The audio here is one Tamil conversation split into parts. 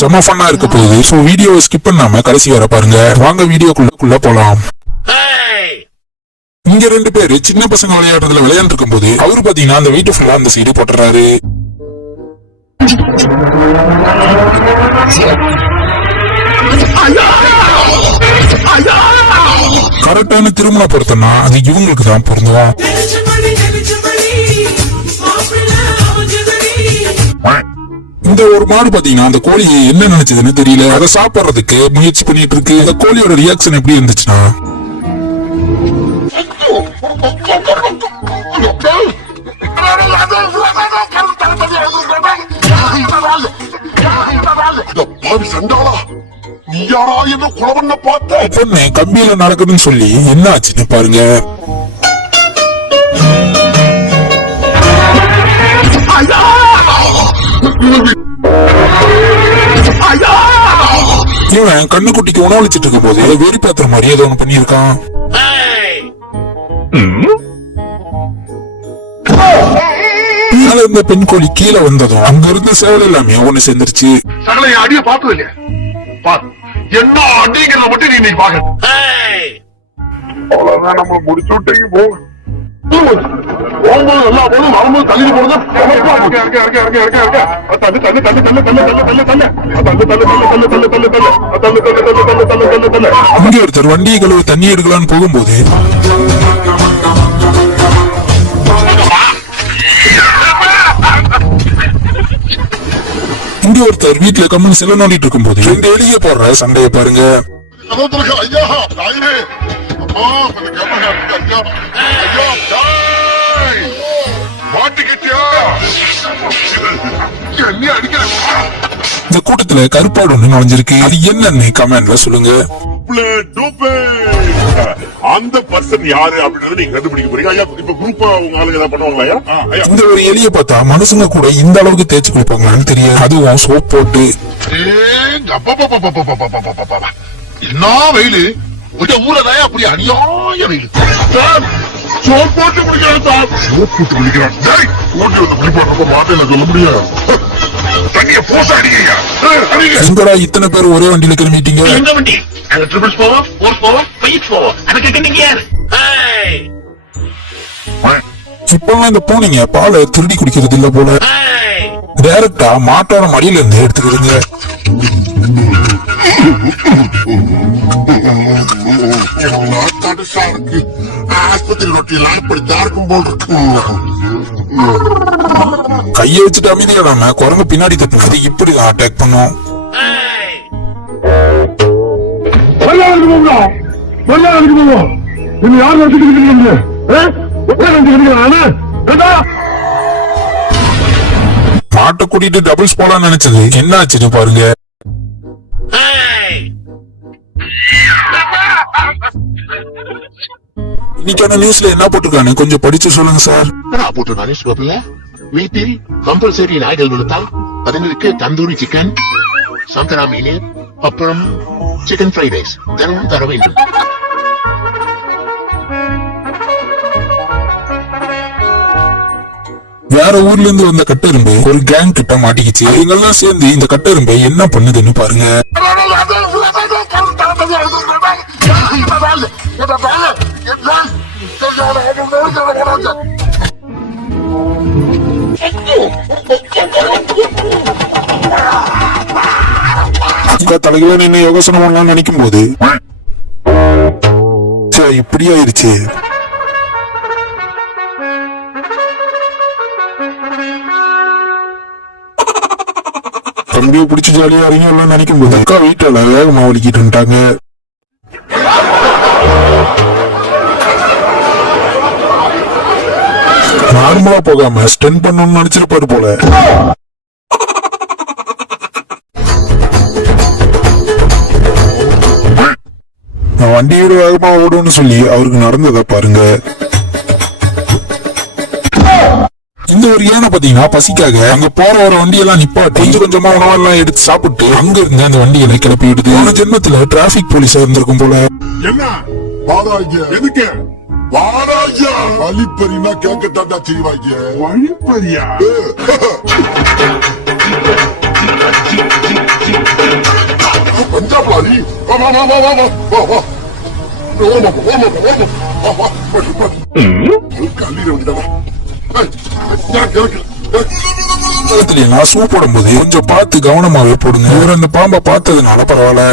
செம ஃபன்னா இருக்க போகுது. சோ வீடியோவை ஸ்கிப் பண்ணாம கடைசி வர பாருங்க. வாங்க வீடியோக்குள்ள போலாம். இங்க 2 பேரு சின்ன பசங்க விளையாடுறதுல விளையாண்டு இருக்கும் போது அவரு பாத்தீங்கன்னா அந்த வெயிட் ஃபுல்லா அந்த சைடு போட்டுறாரு. கரெக்டான திருமண பொருத்தம்னா அது இவங்களுக்கு தான் பொருந்தும். இந்த ஒரு மாடு பாத்தீங்கன்னா அந்த கோழி என்ன நினைச்சதுன்னு தெரியல. அதை சாப்பிடுறதுக்கு முயற்சி பண்ணிட்டு இருக்கு. அந்த கோழியோட ரியாக்ஷன் எப்படி இருந்துச்சுன்னா, பொண்ணு கம்பியில நடக்குதுன்னு சொல்லி என்ன ஆச்சுன்னு பாருங்க. இவன் கண்ணுக்குட்டிக்கு உணவளிச்சிட்டு இருக்கும் போது வெறி பாத்திர மாதிரி ஏதோ ஒண்ணு பண்ணிருக்கான். இருந்த பெண் கோழி கீழே வந்ததும் அங்க இருந்த சேவல் எல்லாமே ஒண்ணு சேர்ந்துருச்சு. அடிய பார்த்தது இல்லையா? என்ன அடிங்கிறத மட்டும் நீ பாக்க அவ்வளவுதான். நம்ம முடிச்சு விட்டீங்க போகும்போது எல்லா போதும் வரும்போது தள்ளி போடுங்க. அங்கே ஒருத்தர் வண்டியை கழுவு தண்ணி எடுக்கலான்னு போகும்போது இங்க ஒருத்தர் வீட்டுல கம்மன் செல்ல நோண்டிட்டு இருக்கும் போது 2 எலிய போடுற சண்டைய பாருங்க. இந்த கூட்டத்துல கருப்பாடு ஒண்ணு நுழைஞ்சிருக்கு. அது என்னன்னு கமெண்ட்ல சொல்லுங்க. அந்த பர்சன் யாரு அப்படின்றத நீங்க கண்டுபிடிக்க போறீங்க. ஐயா இப்ப குரூப்பா உங்க ஆளுங்க ஏதாவது பண்ணுவாங்களா? இந்த ஒரு எலிய பார்த்தா மனுஷங்க கூட இந்த அளவுக்கு தேய்ச்சி குளிப்பாங்களான்னு தெரியாது. அதுவும் சோப் போட்டு. என்ன வெயிலு ஊரதாயா அப்படி அநியாய வெயிலு. சோப் போட்டு குளிக்கிறான் சார். சோப் போட்டு குளிக்கிறான். ஓட்டி வந்து குளிப்பாடுறப்ப மாட்டேன் சொல்ல முடியாது. தண்ணிய போசா அடிக்கிறீங்க. எங்கடா இத்தனை பேர் ஒரே வண்டியில கிளம்பிட்டீங்க? எந்த வண்டி? அங்க ட்ரிபிள்ஸ் போவோம், ஃபோர்ஸ் போவோம், ஃபைவ் போவோம். அதுக்கு நீங்க யாரு? இப்பெல்லாம் இந்த பூனைங்க பாலை திருடி குடிக்கிறது இல்ல போல. டைரக்டா மாட்டோட மடியில இருந்து எடுத்துக்கிறீங்க. ஆஸ்பத்திரி ரொட்டியெல்லாம் இப்படித்தான் இருக்கும் போல் இருக்கு. கைய வச்சுட்டு அமைதியாடாம குரங்கு பின்னாடி தட்டினது இப்படிதான் அட்டாக் பண்ணும். மாட்டை கூட்டிட்டு டபுள்ஸ் போலான்னு நினைச்சது என்ன ஆச்சுன்னு பாருங்க. இன்னைக்கான நியூஸ்ல என்ன போட்டிருக்கானு கொஞ்சம் படிச்சு சொல்லுங்க சார். வீட்டில் கம்பல்சரி நாய்கள் வளர்த்தால் அதற்கு தந்தூரி சிக்கன், சங்கரா மீன், அப்புறம் சிக்கன் ஃப்ரைட் ரைஸ் தினமும் தர வேண்டும். வேற ஊர்ல இருந்து வந்த கட்டெரும்பு ஒரு கேங் கிட்ட மாட்டிக்கிச்சு. இவங்கெல்லாம் சேர்ந்து இந்த கட்டெரும்பை என்ன பண்ணுதுன்னு பாருங்க. தலைகளை என்ன யோகாசனம் பண்ணலாம்னு நினைக்கும் போது இப்படி ஆயிருச்சு. தம்பியை பிடிச்சி ஜாலியா அறிஞர் நினைக்கும் போது அக்கா வீட்டுல வேகமா வலிக்கிட்டு வந்துட்டாங்க. நார்மலா போகாம ஸ்டென் பண்ணணும்னு நினைச்சிருப்பாரு போல. வண்டியோட வேகமா ஓடும்னு சொல்லி அவருக்கு நடந்ததை பாருங்க. இந்த ஒரு யானை பாத்தீங்கன்னா பசிக்காக அங்க போற ஒரு வண்டியெல்லாம் நிப்பாட்டி கொஞ்சம் கொஞ்சமா உணவெல்லாம் எடுத்து சாப்பிட்டு அங்க இருந்து அந்த வண்டிகளை கிளப்பி விடுது. போன ஜென்மத்துல டிராபிக் போலீஸா இருந்திருக்கும் போல. என்ன எதுக்கு வழிப்பறினா கேட்கத்தாண்டா செய்வாங்க. வழிப்பறியா வா வா வா வா வா வா வா வா ஓரமா போ, ஓரமா போ, ஓரமா போ. வா வா போட்டு போட்டு கல்லீர வந்துடா. இறக்கு. நான் சூ போடும்போது கொஞ்சம் பார்த்து கவனமாவே போடுங்க. இவர் அந்த பாம்பை பார்த்ததுனால பரவாயில்ல.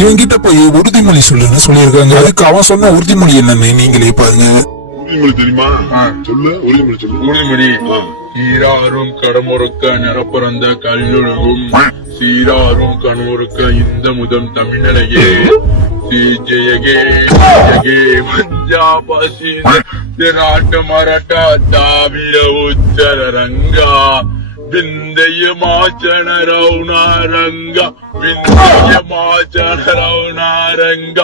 இவன் கிட்ட போய் உறுதிமொழி சொல்லுன்னு சொல்லியிருக்காங்க. அதுக்கு அவன் சொன்ன உறுதிமொழி என்னன்னு நீங்களே பாருங்க. உறுதிமொழி தெரியுமா? சொல்லு, உறுதிமொழி சொல்லு. உறுதிமொழி ஈராறும் கடமுறுக்க நிறப்பிறந்த கல்லொழுகும் சீராறும் கண்முறுக்க இந்த முதம் தமிழரையே ஜெயகே ஜெயகே பஞ்சாபாசி திராட்ட மராட்டா தாவிர உச்சரங்கா விந்தைய மாச்சன ரவுனாரங்க விந்தைய மாச்சன ரவுனாரங்க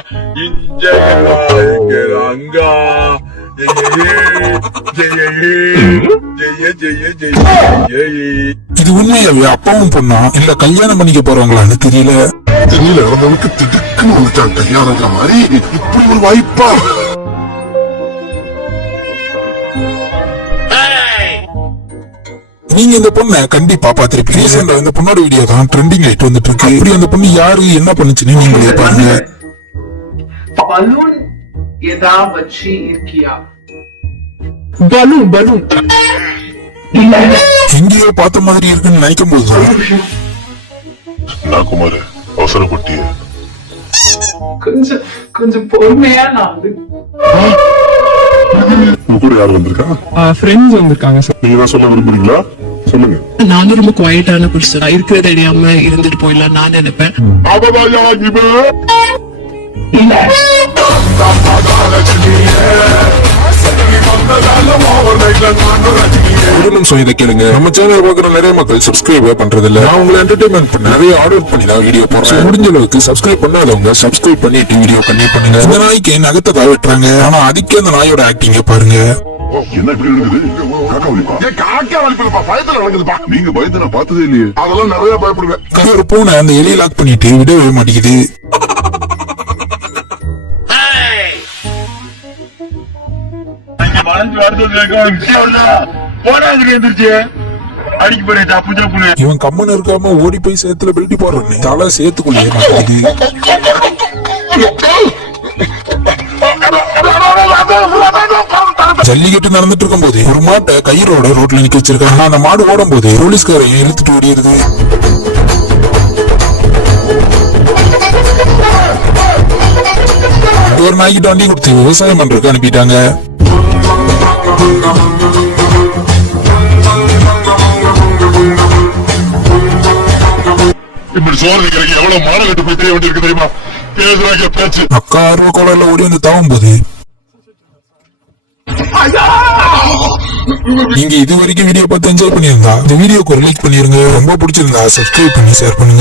இஞ்சய நாயகரங்கா இது உண்மையாவே அப்பாவும் பொண்ணா இல்ல கல்யாணம் பண்ணிக்க போறவங்களான்னு தெரியல. தெரியல இறந்தவனுக்கு திடுக்குன்னு வந்துட்டான் கல்யாணங்கிற மாதிரி. இப்படி ஒரு வாய்ப்பா? நீங்க இந்த பொண்ணை கண்டிப்பா பாத்திருப்பீங்க. ரீசெண்டா இந்த பொண்ணோட வீடியோ தான் ட்ரெண்டிங் ஆயிட்டு வந்துட்டு இருக்கு. இப்படி அந்த பொண்ணு யாரு என்ன பண்ணுச்சுன்னு நீங்களே பாருங்க. பலூன் எதா வச்சு இருக்கியா? பலூன் எங்கேயோ பார்த்த மாதிரி இருக்குன்னு நினைக்கும் போது நான் குமார் அவசரப்பட்டிய கொஞ்சம் பொறுமையா நான் வந்து உங்க கூட யார் வந்திருக்கா? ஃப்ரெண்ட்ஸ் வந்திருக்காங்க சார். நீங்க தான் சொல்ல விரும்புறீங்களா? சொல்லுங்க. நானும் ரொம்ப குவைட்டான பர்சன். இருக்கிறத தெரியாம இருந்துட்டு போயிடலாம் நான் நினைப்பேன். அவதாயா இவ ஒரு நிமிஷம் இதை கேளுங்க. நம்ம சேனல் பாக்குற நிறைய மக்கள் சப்ஸ்கிரைப் பண்றது இல்ல. நான் உங்களை என்டர்டைன்மெண்ட் பண்ண நிறைய ஆர்டர் பண்ணி தான் வீடியோ போடுறேன். முடிஞ்ச அளவுக்கு சப்ஸ்கிரைப் பண்ணாதவங்க சப்ஸ்கிரைப் பண்ணிட்டு வீடியோ கண்டினியூ பண்ணுங்க. இந்த நாய்க்கு நகத்தை வெட்டுறாங்க. ஆனா அதுக்கே அந்த நாயோட ஆக்டிங்க பாருங்க. என்ன இப்படி இருக்குது? காக்கா வலிப்பா? காக்கா வலிப்பா பயத்துல நடக்குதுப்பா. நீங்க பயத்தை நான் பார்த்ததே இல்லையே. அதெல்லாம் நிறைய பயப்படுவேன். ஒரு பூனை அந்த எலியை லாக் பண்ணிட்டு விடவே மாட்டேங்குது. இவன் கம்மன் இருக்காம ஓடி போய் சேத்துல பெல்ட்டி போடுறானே. தலை சேத்துக்குள்ளே மாட்டேங்குது. ஜல்லிக்கட்டு நடந்துட்டு இருக்கும் போது ஒரு மாட்டை கயிறோட ரோட்ல நிக்க வச்சிருக்காங்க. அந்த மாடு ஓடும் போது போலீஸ்காரையும் இழுத்துட்டு ஓடிடுது. ஒரு நாய்கிட்ட வண்டி கொடுத்து விவசாயம் பண்றதுக்கு அனுப்பிட்டாங்க. இப்படி சோறு கிடைக்க எவ்வளவு மானம் கட்டு போய் தெரிய வேண்டியிருக்கு தெரியுமா? பேசுறாங்க பேச்சு. அக்கா ஆர்வ கோலர்ல ஓடி வந்து தாவும் போது நீங்க இது வரைக்கும் வீடியோ பார்த்து என்ஜாய் பண்ணியிருந்தா இந்த வீடியோக்கு ஒரு லைக் பண்ணிருங்க. ரொம்ப பிடிச்சிருந்தா சப்ஸ்கிரைப் பண்ணி ஷேர் பண்ணுங்க.